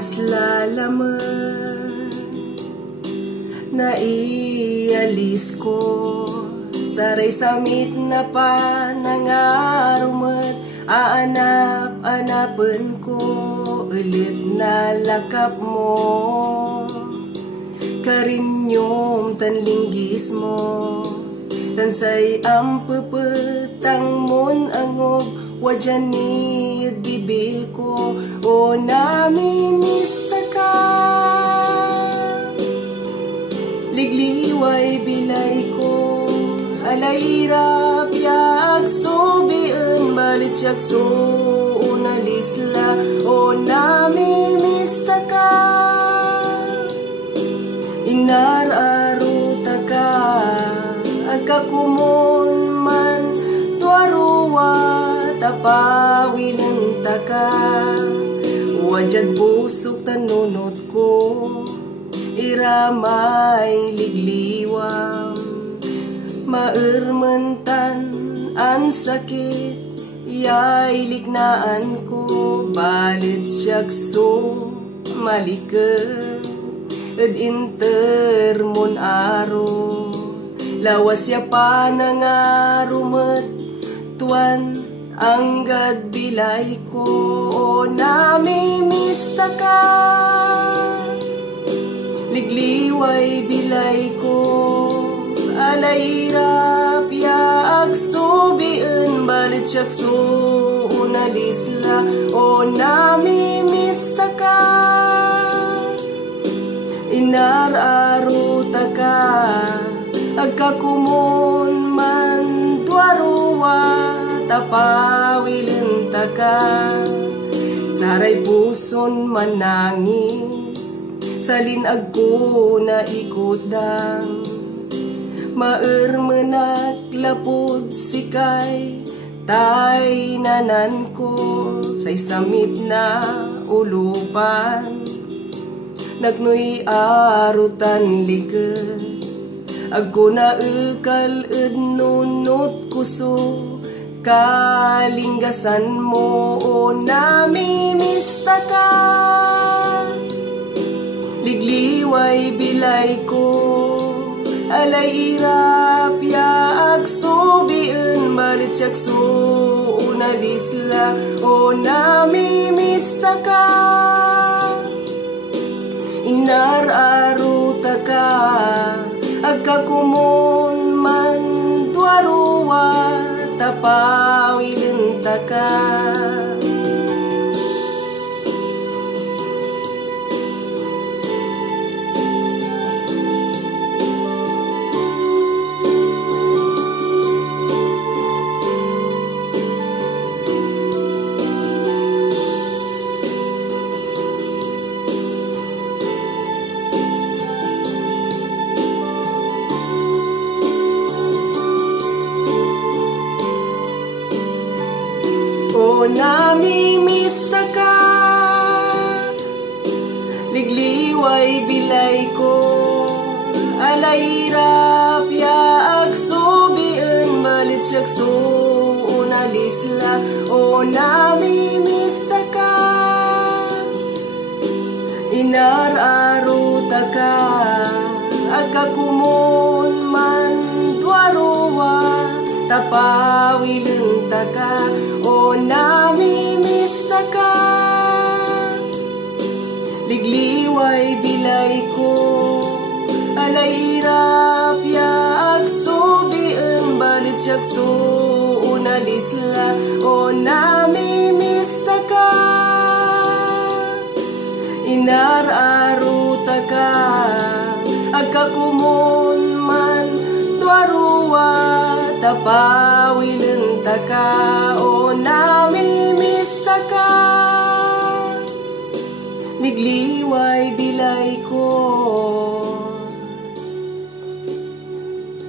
paslalaman na ialis ko saray samit na panangarumat aanap-anapan ko ulit na lakap mo karinyom tanlinggis mo tansay ampepetang mon angog wajanit bibil ko o namimista ka ligliway bilay ko alairap yak sobian balit yak so unalisla o namimista ka inararuta ka agkakumon man tuaruwa tapawilan ta ka wajad busok tanunot ko iramay ligliwam maermentan an sakit yay lignaan ko balit siyak so maliket ed intermon aro lawas ya panangarumet tuan anggad bilay ko o namimista ka ligliway bilay ko alairap yak sobian balit siyak so unalisla o namimista ka inararuta ka agkakumon man tuaruwa tapawilin ta ka saray puson manangis salin agko na ikutang maermenak lapod sikay tay nanan ko say samit na ulupan nagnoy arutan liket agko na ekal ed nunot kuso kalinggasan mo o namimista ka ligliway bilay ko alairap yak sobian balit siyak so unalisla o namimista ka inararuta ka agkakumon man tuaruwa tapawilin ta ka o namimista ka ligliway bilay ko alairap yak sobian balit siyak so unalisla o namimista ka inararuta ka agkakumon man tuaruwa tapawilin ta ka o namimista ka ligliway bilay ko alairap yak sobian balit siyak so unalisla o namimista ka inararuta ka agkakumon man tuaruwa tapawilin ta ka o namimista ka ligliway